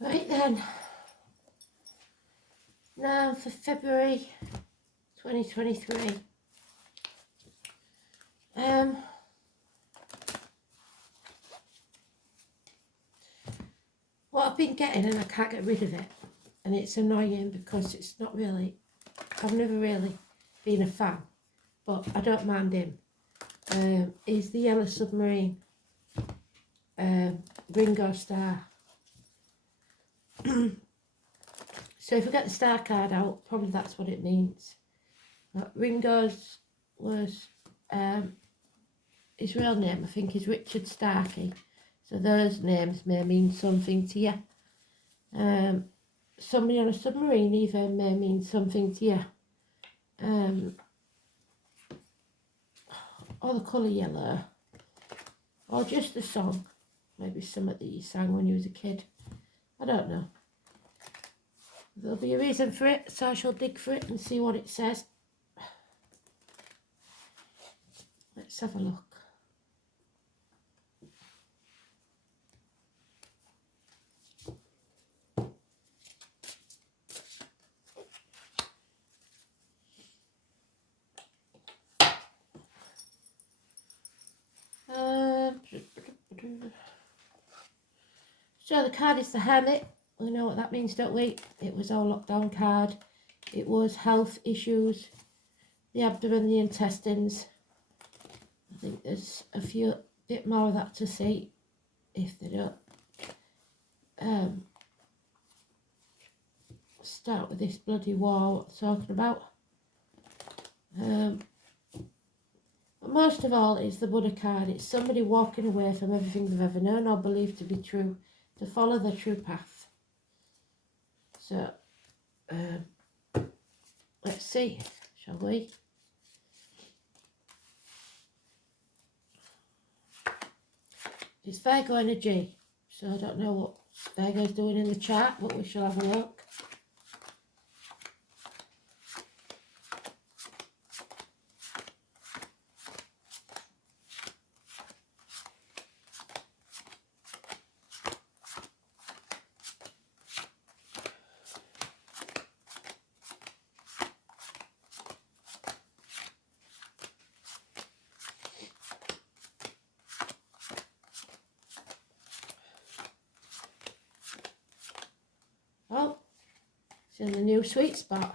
Right then, now for February 2023. What I've been getting, and I can't get rid of it, and it's annoying because it's not really, I've never really been a fan, but I don't mind him, is the Yellow Submarine Ringo Star. So if we get the star card out, probably that's what it means. But Ringo's was, his real name I think is Richard Starkey. So those names may mean something to you. Somebody on a submarine even may mean something to you. Or the colour yellow. Or just the song. Maybe something that you sang when you was a kid. I don't know. There'll be a reason for it, so I shall dig for it and see what it says. Let's have a look. So the card is the Hermit. We know what that means, don't we? It was our lockdown card. It was health issues, the abdomen, the intestines. I think there's a bit more of that to see if they don't start with this bloody war what they're talking about. But most of all, it's the Buddha card. It's somebody walking away from everything they've ever known or believed to be true, to follow the true path. So, let's see, shall we? It's Virgo energy, so I don't know what Virgo's doing in the chart, but we shall have a look. Oh, it's in the new sweet spot.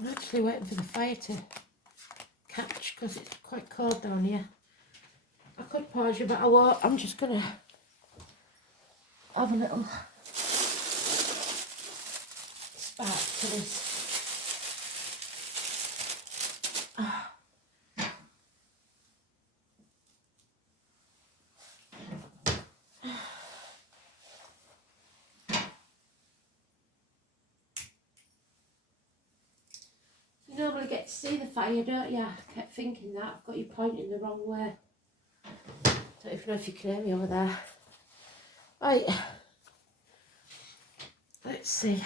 I'm actually waiting for the fire to catch because it's quite cold down here. I could pause you, but I won't. I'm just going to have a little spark to this. You normally get to see the fire, don't you? I kept thinking that. I've got you pointing the wrong way. Don't even know if you can hear me over there. Right. Let's see.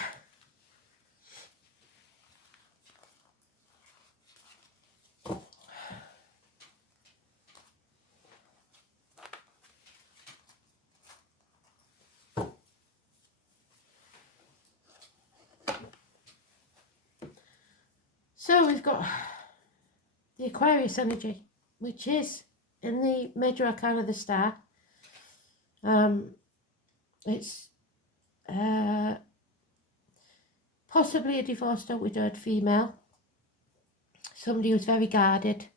So we've got the Aquarius energy, which is in the major arcana of the star. It's possibly a divorced or widowed female, somebody who's very guarded,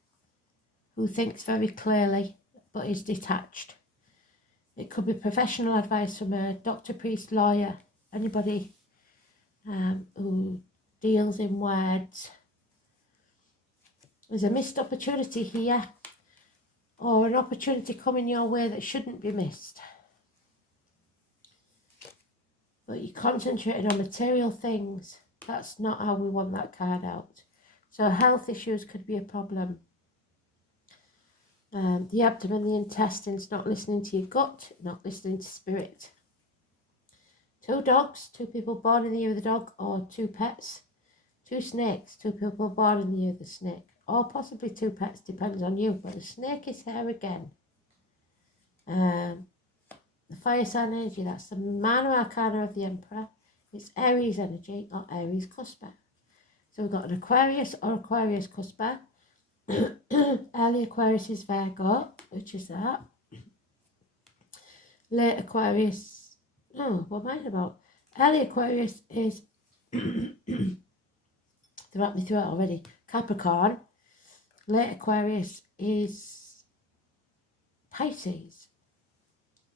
who thinks very clearly but is detached. It could be professional advice from a doctor, priest, lawyer, anybody who deals in words. There's a missed opportunity here, or an opportunity coming your way that shouldn't be missed. But you're concentrating on material things. That's not how we want that card out. So health issues could be a problem. The abdomen, the intestines, not listening to your gut, not listening to spirit. 2 dogs, 2 people born in the year of the dog, or 2 pets. 2 snakes, 2 people born in the year of the snake, or possibly 2 pets, depends on you, but the snake is here again. The fire sign energy, that's the minor arcana of the Emperor. It's Aries energy or Aries cusper. So we've got an Aquarius or Aquarius cusper. Early Aquarius is Virgo, which is that. Late Aquarius, what am I about? Early Aquarius is, they're at me through it already, Capricorn. Late Aquarius is Pisces.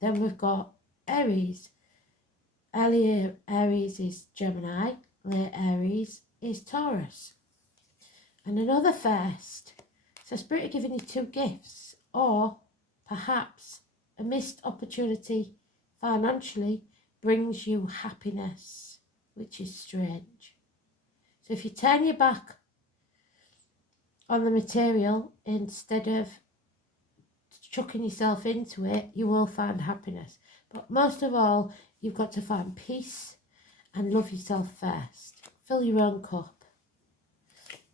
Then we've got Aries. Early Aries is Gemini. Late Aries is Taurus. And another first. So Spirit are giving you 2 gifts, or perhaps a missed opportunity financially brings you happiness, which is strange. So if you turn your back on the material instead of chucking yourself into it, you will find happiness. But most of all, you've got to find peace and love yourself first. Fill your own cup.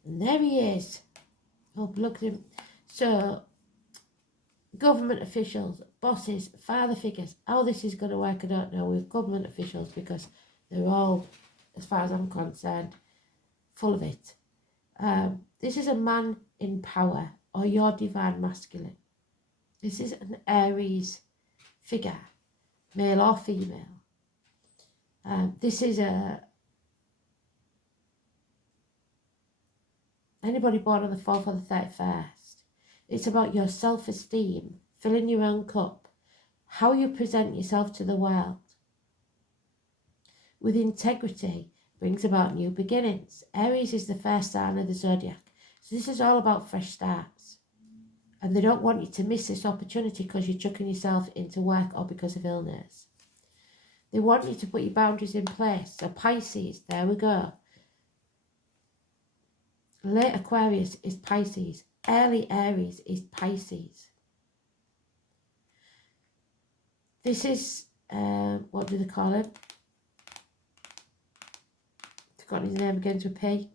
And there he is. Oh, look at him. So, government officials, bosses, father figures. How this is going to work, I don't know, with government officials, because they're all, as far as I'm concerned, full of it. This is a man in power, or your divine masculine. This is an Aries figure, male or female. This is anybody born on the 4th or the 31st. It's about your self-esteem, filling your own cup, how you present yourself to the world. With integrity brings about new beginnings. Aries is the first sign of the zodiac. So this is all about fresh starts. And they don't want you to miss this opportunity because you're chucking yourself into work or because of illness. They want you to put your boundaries in place. So Pisces, there we go. Late Aquarius is Pisces. Early Aries is Pisces. This is, what do they call him? I've forgotten his name, begins with P.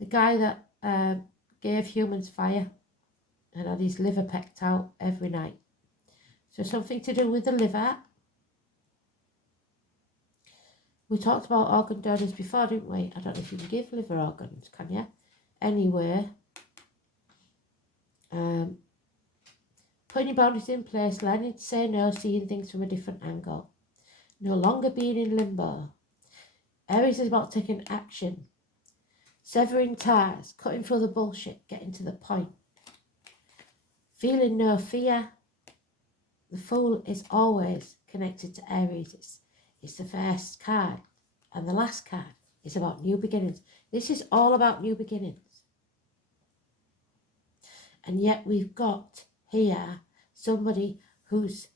The guy that gave humans fire and had his liver pecked out every night. So something to do with the liver. We talked about organ donors before, didn't we? I don't know if you can give liver organs, can you? Anyway, putting your boundaries in place, learning to say no, seeing things from a different angle. No longer being in limbo. Aries is about taking action. Severing ties, cutting through the bullshit, getting to the point. Feeling no fear. The Fool is always connected to Aries. It's the first card. And the last card is about new beginnings. This is all about new beginnings. And yet we've got here somebody who's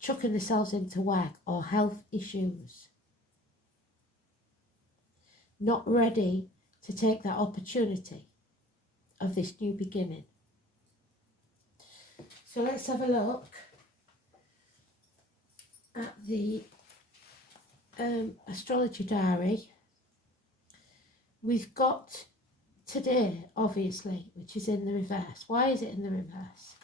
chucking themselves into work or health issues. Not ready to take that opportunity of this new beginning. So let's have a look at the astrology diary. We've got today, obviously, which is in the reverse. Why is it in the reverse?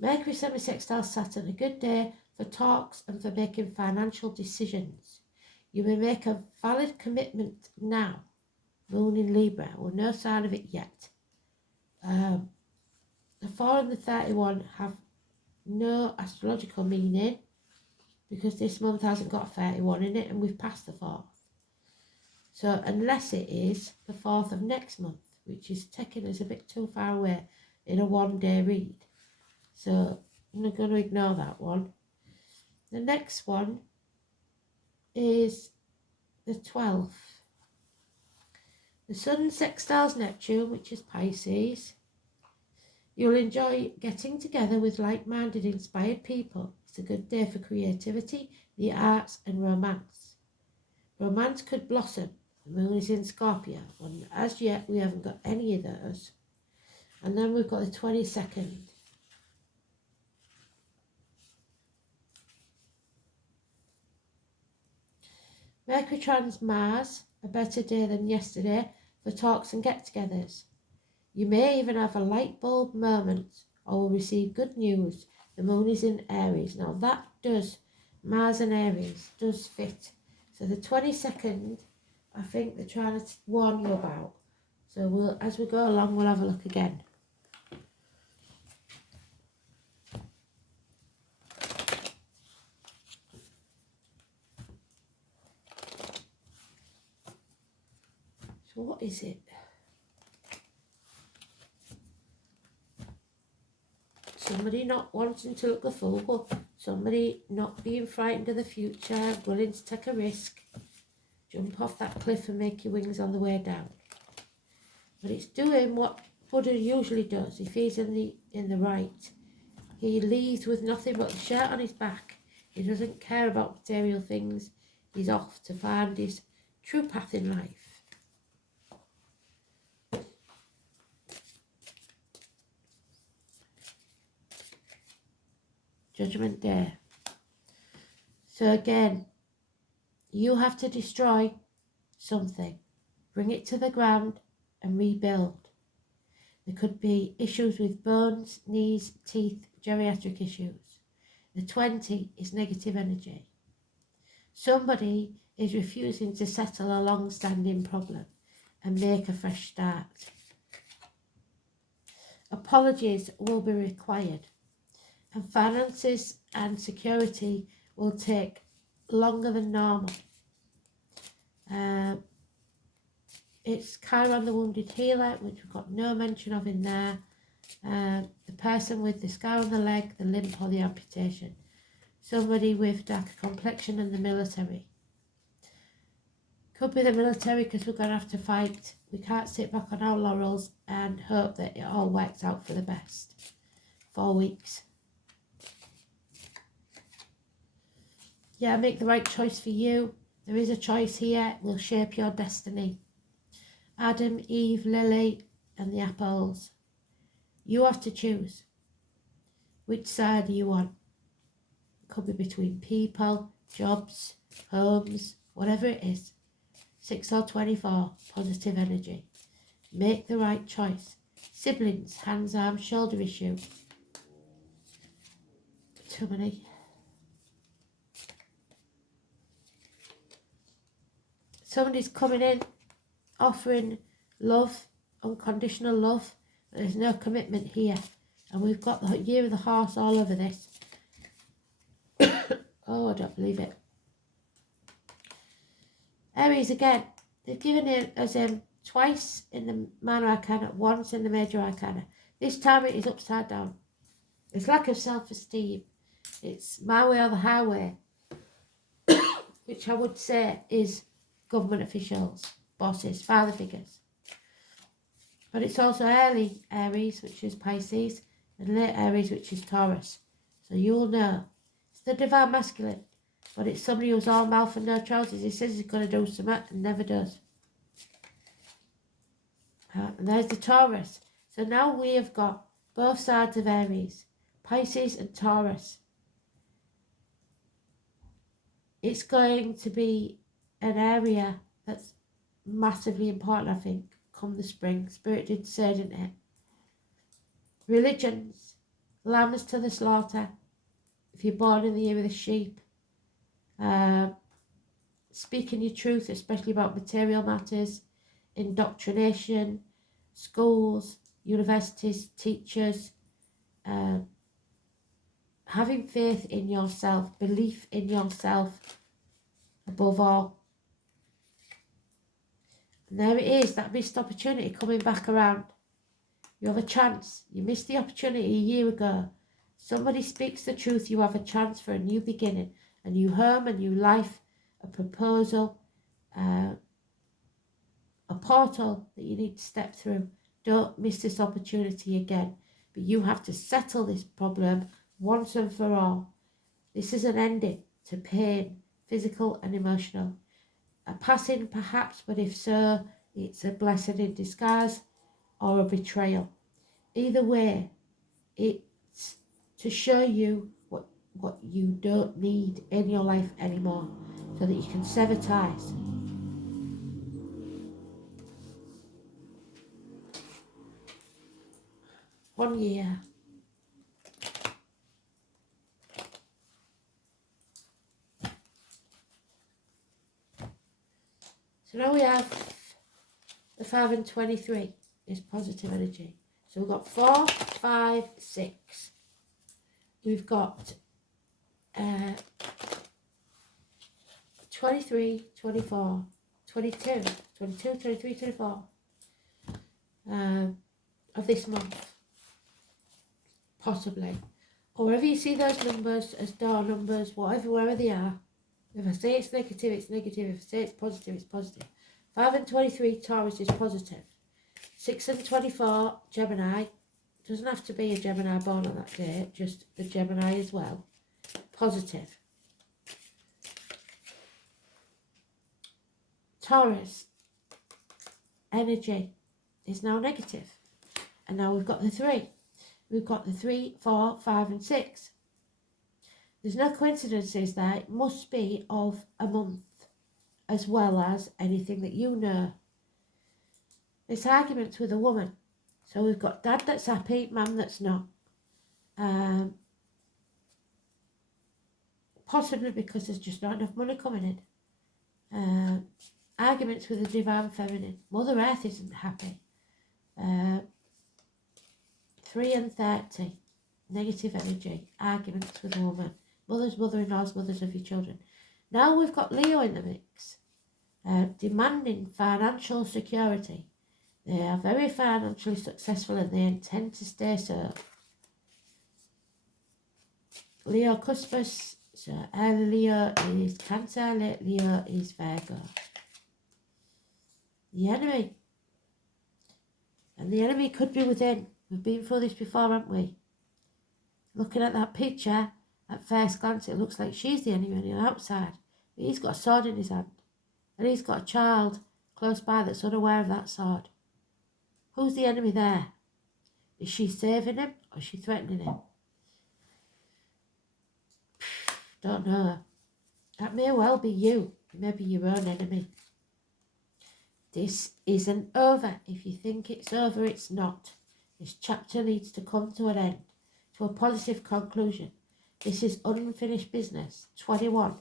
Mercury semi-sextile Saturn, a good day for talks and for making financial decisions. You may make a valid commitment now. Moon in Libra, well, no sign of it yet. The 4 and the 31 have no astrological meaning because this month hasn't got a 31 in it and we've passed the 4th. So unless it is the 4th of next month, which is taking us a bit too far away in a one-day read. So I'm not going to ignore that one. The next one is the 12th. The Sun sextiles Neptune, which is Pisces. You'll enjoy getting together with like-minded, inspired people. It's a good day for creativity, the arts and romance. Romance could blossom. The moon is in Scorpio. And as yet, we haven't got any of those. And then we've got the 22nd. Mercury trans Mars, a better day than yesterday for talks and get-togethers. You may even have a light bulb moment or will receive good news. The moon is in Aries. Now that does, Mars and Aries does fit. So the 22nd, I think they're trying to warn you about. So as we go along, we'll have a look again. So what is it? Somebody not wanting to look the fool, somebody not being frightened of the future, willing to take a risk, jump off that cliff and make your wings on the way down. But it's doing what Buddha usually does if he's in the right. He leaves with nothing but the shirt on his back. He doesn't care about material things. He's off to find his true path in life. Judgment Day. So again, you have to destroy something, bring it to the ground and rebuild. There could be issues with bones, knees, teeth, geriatric issues. The 20 is negative energy. Somebody is refusing to settle a long-standing problem and make a fresh start. Apologies will be required. And finances and security will take longer than normal. It's Chiron the Wounded Healer, which we've got no mention of in there. The person with the scar on the leg, the limp or the amputation. Somebody with darker complexion in the military. Could be the military because we're going to have to fight. We can't sit back on our laurels and hope that it all works out for the best. 4 weeks. Yeah, make the right choice for you. There is a choice here. It will shape your destiny. Adam, Eve, Lily and the apples. You have to choose. Which side do you want? It could be between people, jobs, homes, whatever it is. 6 or 24, positive energy. Make the right choice. Siblings, hands, arms, shoulder issue. Too many. Somebody's coming in, offering love, unconditional love. There's no commitment here. And we've got the year of the horse all over this. Oh, I don't believe it. Aries again. They've given us twice in the minor arcana, once in the major arcana. This time it is upside down. It's lack of self-esteem. It's my way or the highway. Which I would say is government officials, bosses, father figures. But it's also early Aries, which is Pisces, and late Aries, which is Taurus. So you'll know. It's the divine masculine, but it's somebody who's all mouth and no trousers. He says he's going to do something and never does. And there's the Taurus. So now we have got both sides of Aries, Pisces and Taurus. It's going to be an area that's massively important, I think, come the spring. Spirit did say, didn't it? Religions, lambs to the slaughter. If you're born in the year of the sheep. Speaking your truth, especially about material matters. Indoctrination, schools, universities, teachers. Having faith in yourself, belief in yourself above all. And there it is, that missed opportunity coming back around. You have a chance. You missed the opportunity a year ago. Somebody speaks the truth, you have a chance for a new beginning, a new home, a new life, a proposal, a portal that you need to step through. Don't miss this opportunity again. But you have to settle this problem once and for all. This is an ending to pain, physical and emotional. A passing perhaps, but if so, it's a blessing in disguise or a betrayal. Either way, it's to show you what you don't need in your life anymore, so that you can sever ties. One year. So now we have the 5 and 23 is positive energy. So we've got 4, 5, 6. We've got 23, 24, 22, 22, 23, 24 of this month, possibly. Or wherever you see those numbers as door numbers, wherever they are. If I say it's negative, it's negative. If I say it's positive, it's positive. 5 and 23, Taurus is positive. 6 and 24, Gemini. Doesn't have to be a Gemini born on that day, just the Gemini as well. Positive. Taurus energy is now negative. And now we've got the 3. We've got the 3, 4, 5 and 6. There's no coincidences there. It must be of a month, as well as anything that you know. It's arguments with a woman. So we've got dad that's happy, mum that's not. Possibly because there's just not enough money coming in. Arguments with the divine feminine. Mother Earth isn't happy. 3 and 30. Negative energy. Arguments with a woman. Mothers, mother-in-laws, mothers of your children. Now we've got Leo in the mix. Demanding financial security. They are very financially successful and they intend to stay so. Leo Cuspus, so early Leo is Cancer, late Leo is Virgo. The enemy. And the enemy could be within. We've been through this before, haven't we? Looking at that picture, at first glance, it looks like she's the enemy on the outside. But he's got a sword in his hand. And he's got a child close by that's unaware of that sword. Who's the enemy there? Is she saving him or is she threatening him? Don't know. That may well be you. It may be your own enemy. This isn't over. If you think it's over, it's not. This chapter needs to come to an end, to a positive conclusion. This is unfinished business. 21,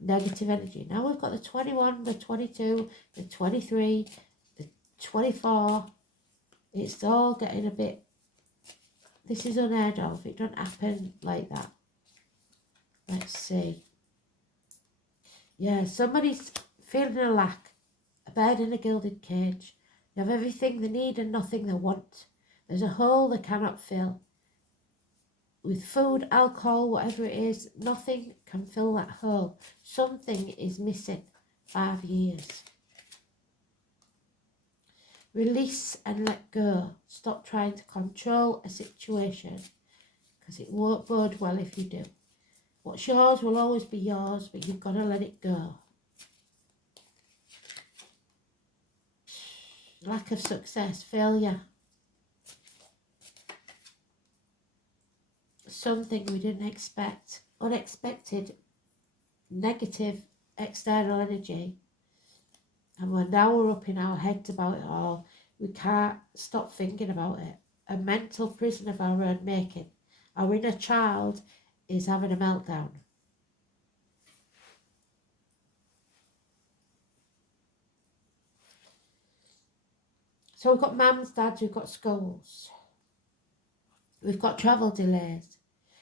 negative energy. Now we've got the 21, the 22, the 23, the 24. It's all getting a bit... This is unheard of. It doesn't happen like that. Let's see. Yeah, somebody's feeling a lack. A bird in a gilded cage. They have everything they need and nothing they want. There's a hole they cannot fill. With food, alcohol, whatever it is, nothing can fill that hole. Something is missing. 5 years. Release and let go. Stop trying to control a situation, because it won't bode well if you do. What's yours will always be yours, but you've got to let it go. Lack of success, failure. Something we didn't expect. Unexpected, negative external energy. And we're up in our heads about it all. We can't stop thinking about it. A mental prison of our own making. Our inner child is having a meltdown. So we've got mums, dads, we've got schools. We've got travel delays.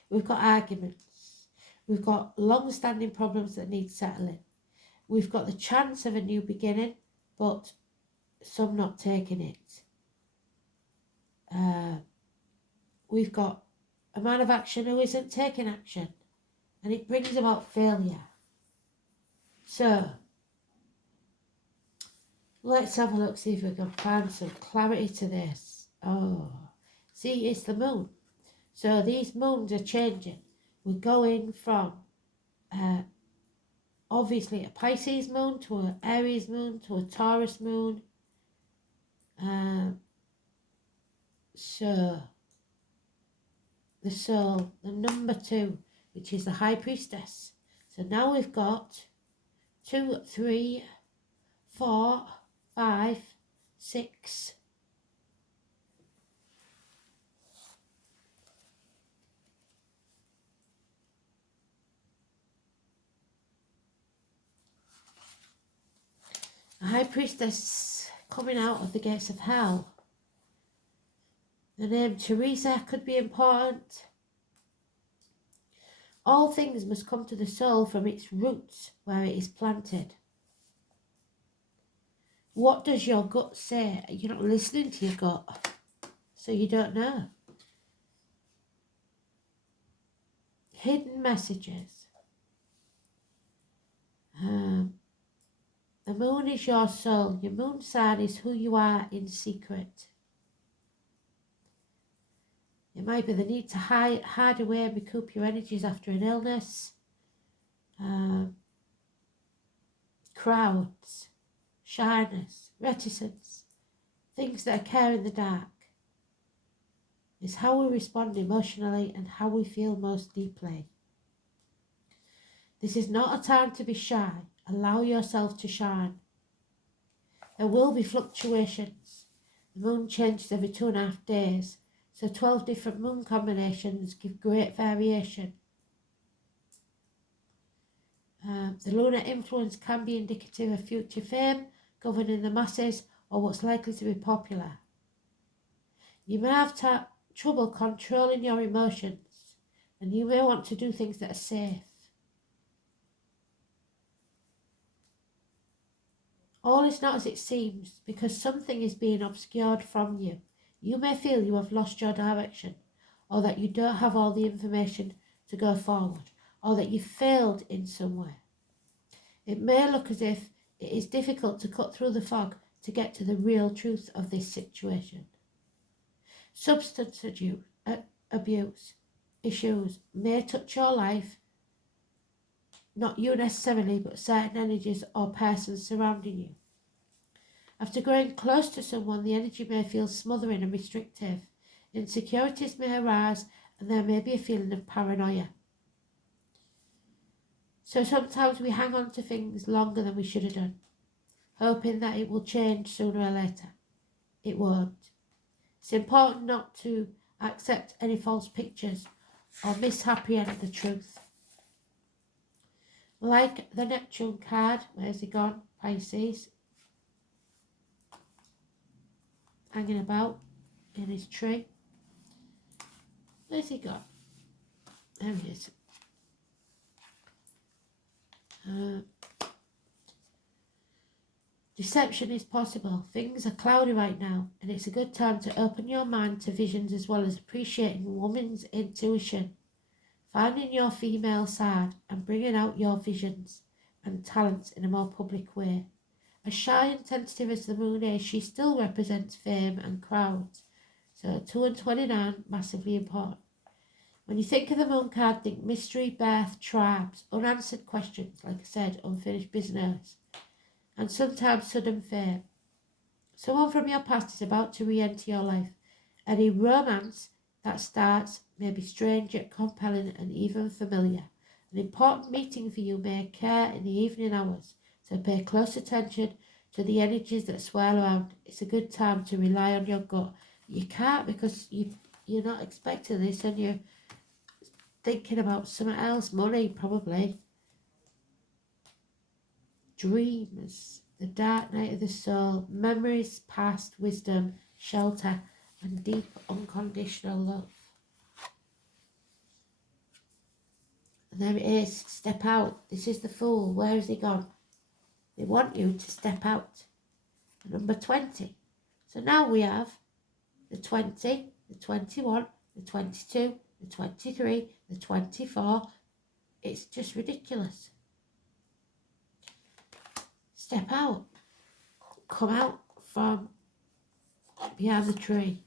We've got arguments. We've got long-standing problems that need settling. We've got the chance of a new beginning, but some not taking it. We've got a man of action who isn't taking action, and it brings about failure. So, let's have a look, see if we can find some clarity to this. Oh, see, it's the moon. So these moons are changing. We're going from obviously a Pisces moon to an Aries moon to a Taurus moon. So the soul, the number 2, which is the High Priestess. So now we've got 2, 3, 4, 5, 6. A High Priestess coming out of the gates of hell. The name Teresa could be important. All things must come to the soul from its roots where it is planted. What does your gut say? You're not listening to your gut, so you don't know. Hidden messages. The moon is your soul. Your moon sign is who you are in secret. It might be the need to hide away and recoup your energies after an illness. Crowds, shyness, reticence, things that occur in the dark. It's how we respond emotionally and how we feel most deeply. This is not a time to be shy. Allow yourself to shine. There will be fluctuations. The moon changes every 2.5 days, so 12 different moon combinations give great variation. The lunar influence can be indicative of future fame, governing the masses, or what's likely to be popular. You may have trouble controlling your emotions, and you may want to do things that are safe. All is not as it seems, because something is being obscured from you. You may feel you have lost your direction, or that you don't have all the information to go forward, or that you failed in some way. It may look as if it is difficult to cut through the fog to get to the real truth of this situation. Substance abuse issues may touch your life, not you necessarily, but certain energies or persons surrounding you. After growing close to someone, the energy may feel smothering and restrictive. Insecurities may arise, and there may be a feeling of paranoia. So sometimes we hang on to things longer than we should have done, hoping that it will change sooner or later. It won't. It's important not to accept any false pictures or misapprehend the truth. Like the Neptune card, where's he gone? Pisces. Hanging about in his tree. Where's he gone? There he is. Deception is possible. Things are cloudy right now, and it's a good time to open your mind to visions as well as appreciating woman's intuition, finding your female side and bringing out your visions and talents in a more public way. As shy and tentative as the moon is, she still represents fame and crowds. So 2 and 29, massively important. When you think of the moon card, think mystery, birth, tribes, unanswered questions, like I said, unfinished business, and sometimes sudden fame. Someone from your past is about to re-enter your life. Any romance that starts may be strange yet compelling and even familiar. An important meeting for you may occur in the evening hours, so pay close attention to the energies that swirl around. It's a good time to rely on your gut. You can't, because you're not expecting this and you're thinking about something else, money probably. Dreams, the dark night of the soul, memories, past, wisdom, shelter, and deep unconditional love. And there it is, step out. This is the Fool. Where has he gone? They want you to step out. Number 20. So now we have the 20, the 21, the 22, the 23, the 24. It's just ridiculous. Step out. Come out from behind the tree.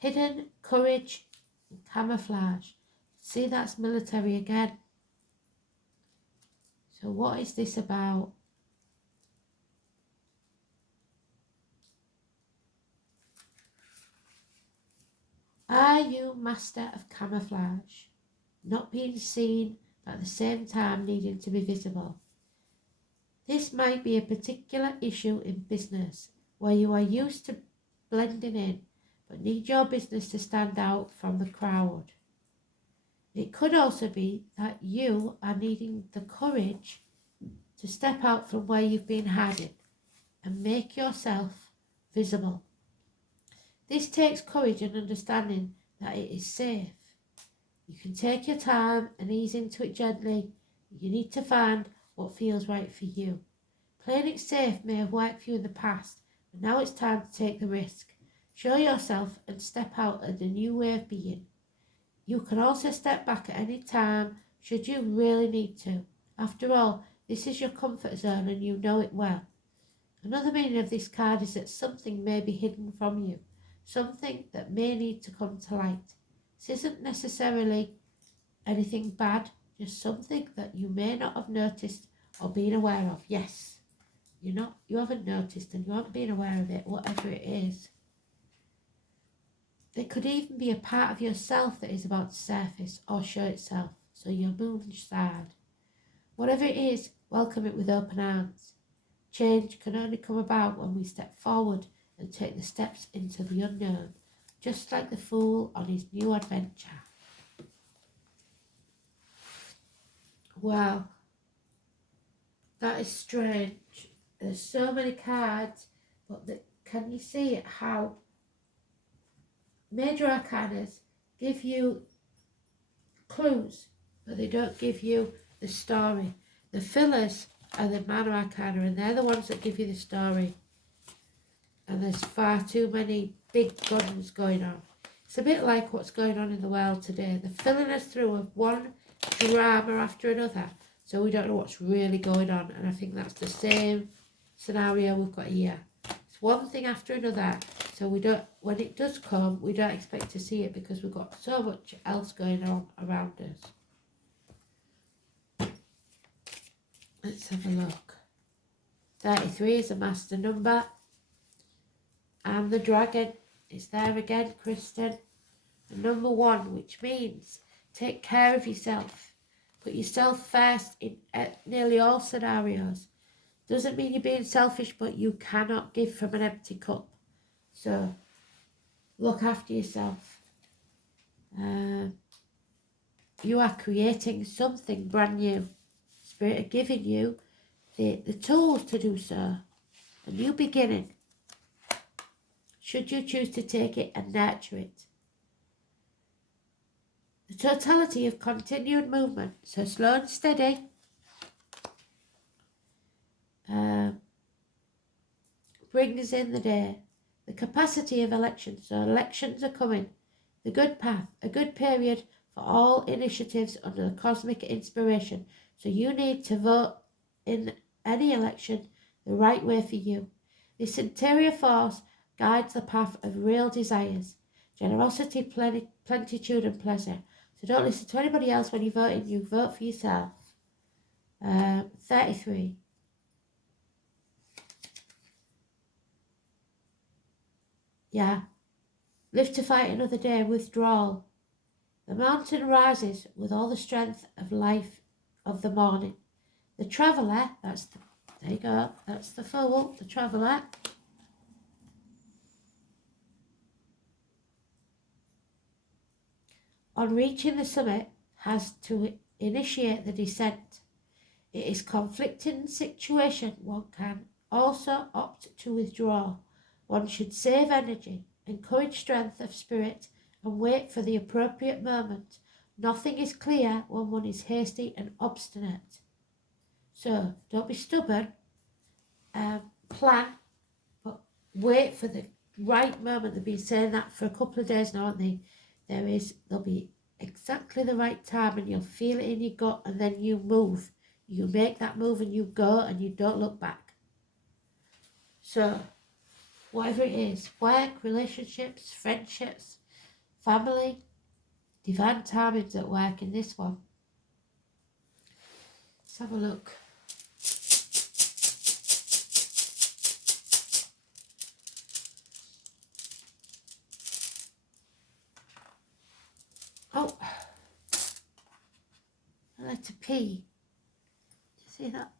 Hidden courage and camouflage. See, that's military again. So what is this about? Are you master of camouflage? Not being seen, but at the same time needing to be visible. This might be a particular issue in business, where you are used to blending in, but need your business to stand out from the crowd. It could also be that you are needing the courage to step out from where you've been hiding and make yourself visible. This takes courage and understanding that it is safe. You can take your time and ease into it gently. You need to find what feels right for you. Playing it safe may have worked for you in the past, but now it's time to take the risk. Show yourself and step out at a new way of being. You can also step back at any time should you really need to. After all, this is your comfort zone and you know it well. Another meaning of this card is that something may be hidden from you, something that may need to come to light. This isn't necessarily anything bad, just something that you may not have noticed or been aware of. Yes, you haven't noticed and you haven't been aware of it, whatever it is. It could even be a part of yourself that is about to surface or show itself, so your moon side. Whatever it is, welcome it with open arms. Change can only come about when we step forward and take the steps into the unknown, just like the fool on his new adventure. Wow, that is strange. There's so many cards, but can you see how major arcanas give you clues, but they don't give you the story. The fillers are the minor arcana, and they're the ones that give you the story. And there's far too many big guns going on. It's a bit like what's going on in the world today. They're filling us through with one drama after another, so we don't know what's really going on. And I think that's the same scenario we've got here. It's one thing after another, so when it does come, we don't expect to see it because we've got so much else going on around us. Let's have a look. 33 is a master number. And the dragon is there again, Kristen. And number 1, which means take care of yourself. Put yourself first in nearly all scenarios. Doesn't mean you're being selfish, but you cannot give from an empty cup. So look after yourself. You are creating something brand new. Spirit are giving you the tools to do so. A new beginning. Should you choose to take it and nurture it. The totality of continued movement, so slow and steady, brings in the day. The capacity of elections, so elections are coming. The good path, a good period for all initiatives under the cosmic inspiration. So you need to vote in any election the right way for you. This interior force guides the path of real desires, generosity, plenitude and pleasure. So don't listen to anybody else when you're voting, you vote for yourself. 33. Yeah. Live to fight another day, withdrawal. The mountain rises with all the strength of life of the morning. The traveller, there you go, that's the fool, the traveller. On reaching the summit, has to initiate the descent. It is a conflicting situation. One can also opt to withdraw. One should save energy, encourage strength of spirit, and wait for the appropriate moment. Nothing is clear when one is hasty and obstinate. So, don't be stubborn. Plan, but wait for the right moment. They've been saying that for a couple of days now, haven't they? There'll be exactly the right time and you'll feel it in your gut, and then you move. You make that move and you go and you don't look back. So, whatever it is, work, relationships, friendships, family, divine timings at work in this one. Let's have a look. letter P. Do you see that?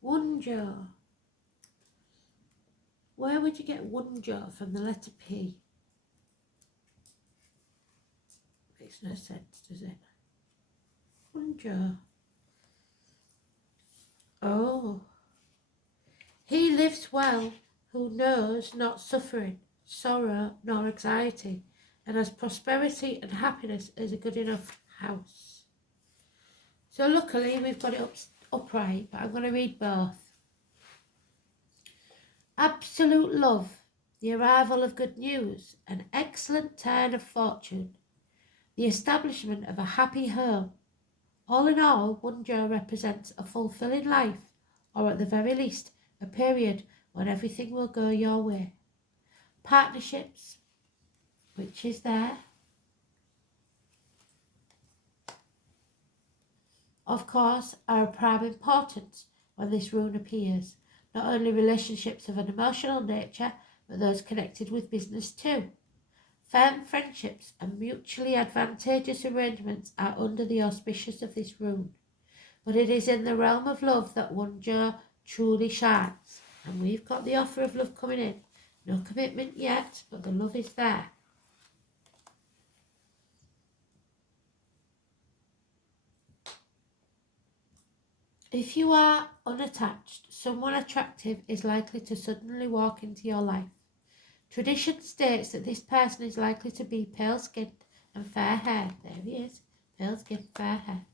Wonder. Where would you get wonder from the letter P? Makes no sense, does it? Wonder. Oh. He lives well who knows not suffering, sorrow, nor anxiety, and has prosperity and happiness as a good enough house. So luckily we've got it upright, but I'm going to read both. Absolute love, the arrival of good news, an excellent turn of fortune, the establishment of a happy home. All in all, wonder represents a fulfilling life, or at the very least, a period when everything will go your way. Partnerships, which is there, of course, are of prime importance when this rune appears. Not only relationships of an emotional nature, but those connected with business too. Firm friendships and mutually advantageous arrangements are under the auspices of this rune. But it is in the realm of love that wonder truly shines. And we've got the offer of love coming in. No commitment yet, but the love is there. If you are unattached, someone attractive is likely to suddenly walk into your life. Tradition states that this person is likely to be pale-skinned and fair-haired. There he is, pale-skinned, fair-haired.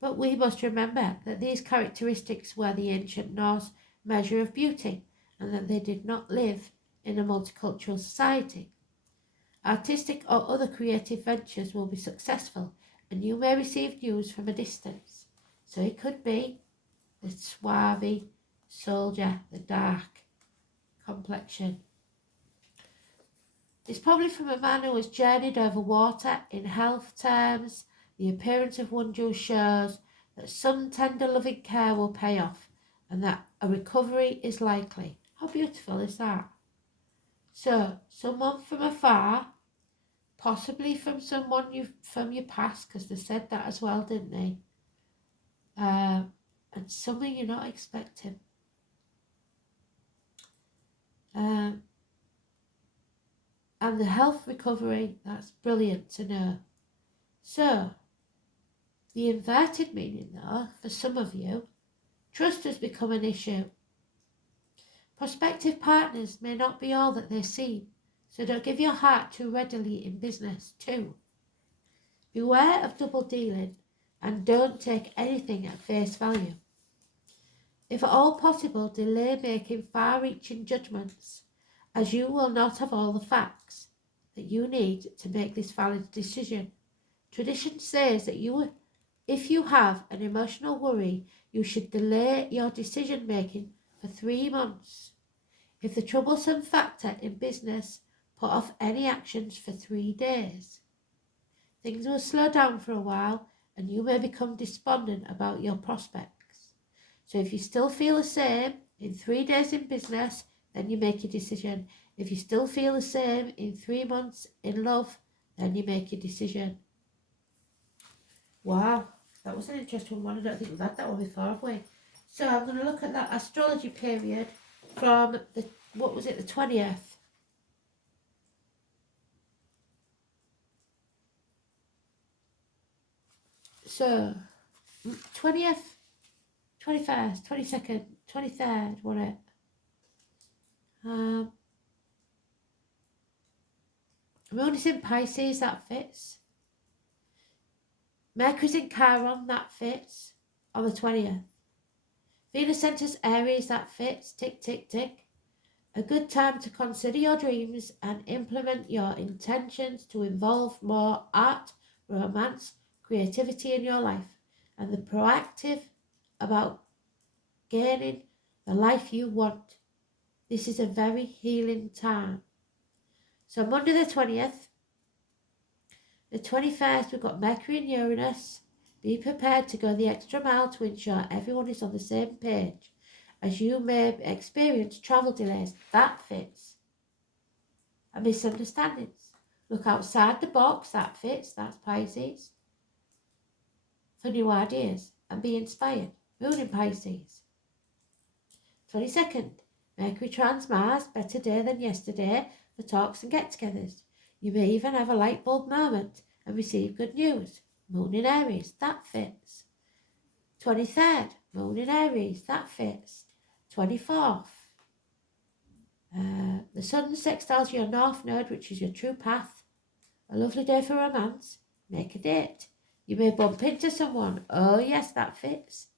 But we must remember that these characteristics were the ancient Norse measure of beauty, and that they did not live in a multicultural society. Artistic or other creative ventures will be successful, and you may receive news from a distance. So it could be the suave soldier, the dark complexion. It's probably from a man who has journeyed over water. In health terms, the appearance of wonder shows that some tender loving care will pay off and that a recovery is likely. How beautiful is that? So, someone from afar, possibly from someone from your past, because they said that as well, didn't they? And something you're not expecting. And the health recovery, that's brilliant to know. So, the inverted meaning though, for some of you, trust has become an issue. Prospective partners may not be all that they seem, so don't give your heart too readily in business too. Beware of double dealing and don't take anything at face value. If at all possible, delay making far-reaching judgments, as you will not have all the facts that you need to make this valid decision. Tradition says that if you have an emotional worry, you should delay your decision making for 3 months. If the troublesome factor in business, put off any actions for 3 days. Things will slow down for a while and you may become despondent about your prospects. So if you still feel the same in 3 days in business, then you make your decision. If you still feel the same in 3 months in love, then you make your decision. Wow, that was an interesting one. I don't think we've had that one before, have we? So I'm going to look at that astrology period from the 20th? So, 20th, 21st, 22nd, 23rd, wasn't it? I'm noticing Pisces, that fits. Mercury's in Chiron, that fits, on the 20th. Venus enters Aries, that fits, tick, tick, tick. A good time to consider your dreams and implement your intentions to involve more art, romance, creativity in your life, and the proactive about gaining the life you want. This is a very healing time. So Monday the 20th, the 21st, we've got Mercury and Uranus. Be prepared to go the extra mile to ensure everyone is on the same page as you may experience travel delays. That fits. And misunderstandings. Look outside the box. That fits. That's Pisces. For new ideas and be inspired. Moon in Pisces. 22nd. Mercury trans Mars. Better day than yesterday for talks and get-togethers. You may even have a light bulb moment and receive good news. Moon in Aries. That fits. 23rd. Moon in Aries. That fits. 24th. The Sun sextiles your North Node, which is your true path. A lovely day for romance. Make a date. You may bump into someone. Oh yes, that fits.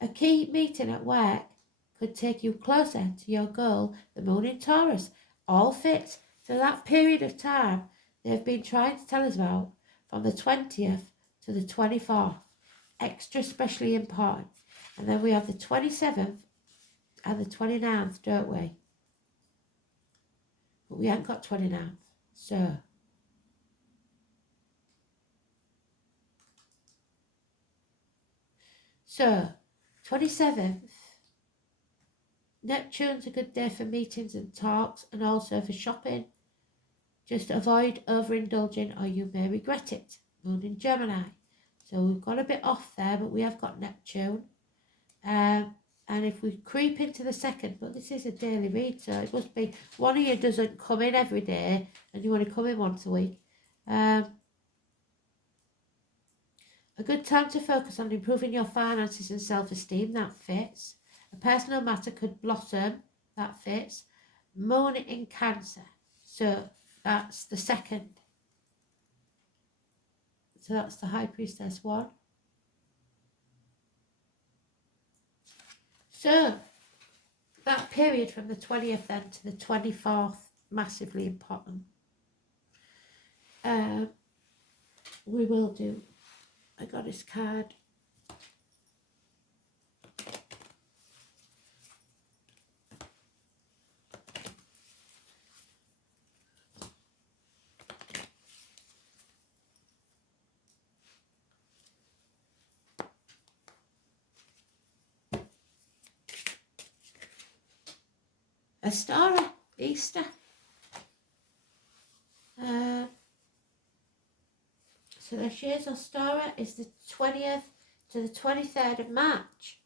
A key meeting at work could take you closer to your goal. The Moon in Taurus. All fits. So that period of time they've been trying to tell us about, from the 20th to the 24th. Extra specially important. And then we have the 27th and the 29th, don't we? But we haven't got 29th. So 27th, Neptune's a good day for meetings and talks and also for shopping. Just avoid overindulging or you may regret it. Moon in Gemini. So we've got a bit off there, but we have got Neptune. And if we creep into the second, but this is a daily read, so it must be one of you doesn't come in every day and you want to come in once a week. A good time to focus on improving your finances and self-esteem. That fits. A personal matter could blossom. That fits. Moon in Cancer. So that's the second. So that's the High Priestess one. So that period from the 20th then to the 24th, massively important. We will do a goddess card. Astrology, Easter. So this year's Ostara is the 20th to the 23rd of March.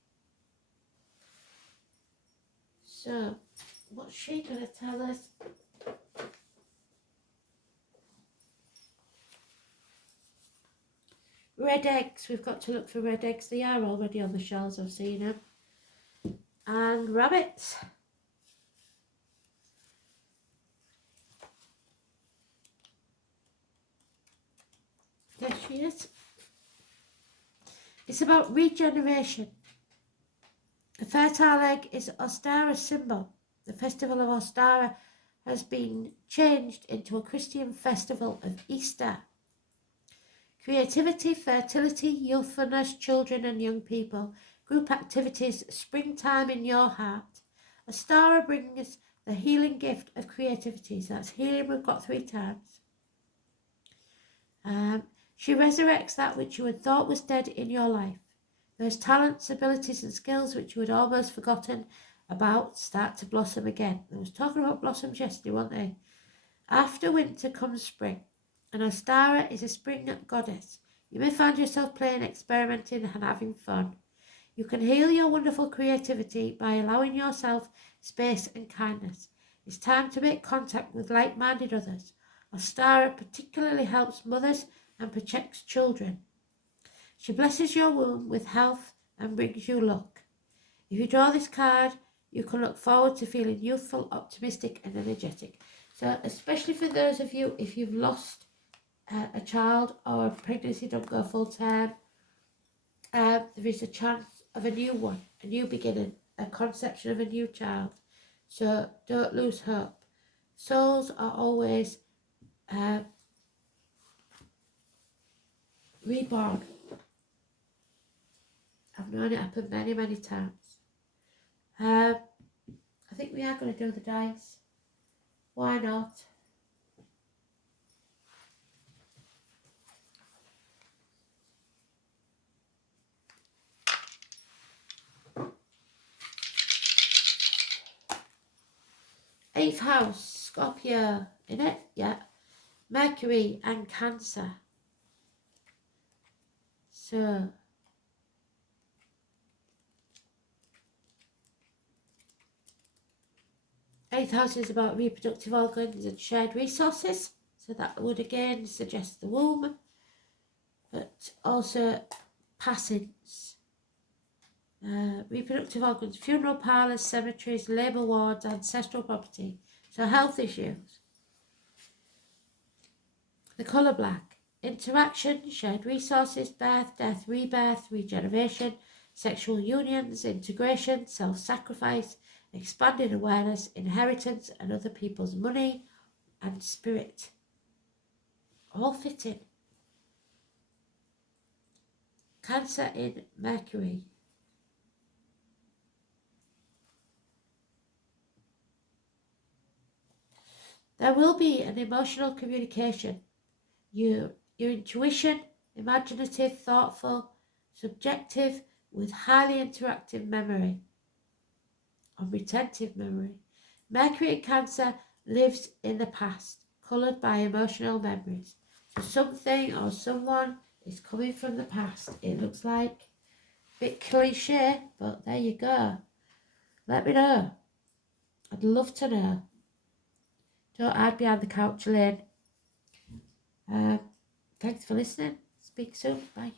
So, what's she going to tell us? Red eggs. We've got to look for red eggs. They are already on the shelves. I've seen them. And rabbits. There she is. It's about regeneration. The fertile egg is Ostara's symbol. The festival of Ostara has been changed into a Christian festival of Easter. Creativity, fertility, youthfulness, children and young people, group activities, springtime in your heart. Ostara brings the healing gift of creativity. So that's healing we've got 3 times. She resurrects that which you had thought was dead in your life. Those talents, abilities and skills which you had almost forgotten about start to blossom again. I was talking about blossoms yesterday, weren't they? After winter comes spring, and Ostara is a spring goddess. You may find yourself playing, experimenting and having fun. You can heal your wonderful creativity by allowing yourself space and kindness. It's time to make contact with like-minded others. Ostara particularly helps mothers and protects children. She blesses your womb with health and brings you luck. If you draw this card, you can look forward to feeling youthful, optimistic and energetic. So especially for those of you, if you've lost a child or pregnancy don't go full term, there is a chance of a new one, a new beginning, a conception of a new child. So don't lose hope. Souls are always reborn. I've known it happen many, many times. I think we are going to do the dice. Why not? 8th house, Scorpio, in it, yeah. Mercury and Cancer. So, eighth house is about reproductive organs and shared resources. So that would again suggest the womb, but also passings. Reproductive organs, funeral parlours, cemeteries, labour wards, ancestral property. So health issues. The colour black. Interaction, shared resources, birth, death, rebirth, regeneration, sexual unions, integration, self-sacrifice, expanded awareness, inheritance and other people's money and spirit. All fitting. Cancer in Mercury. There will be an emotional communication. Your intuition, imaginative, thoughtful, subjective, with highly interactive memory or retentive memory. Mercury in Cancer lives in the past, coloured by emotional memories. So something or someone is coming from the past. It looks like a bit cliche, but there you go. Let me know. I'd love to know. Don't hide behind the couch, Lynn. Thanks for listening. Speak soon. Bye.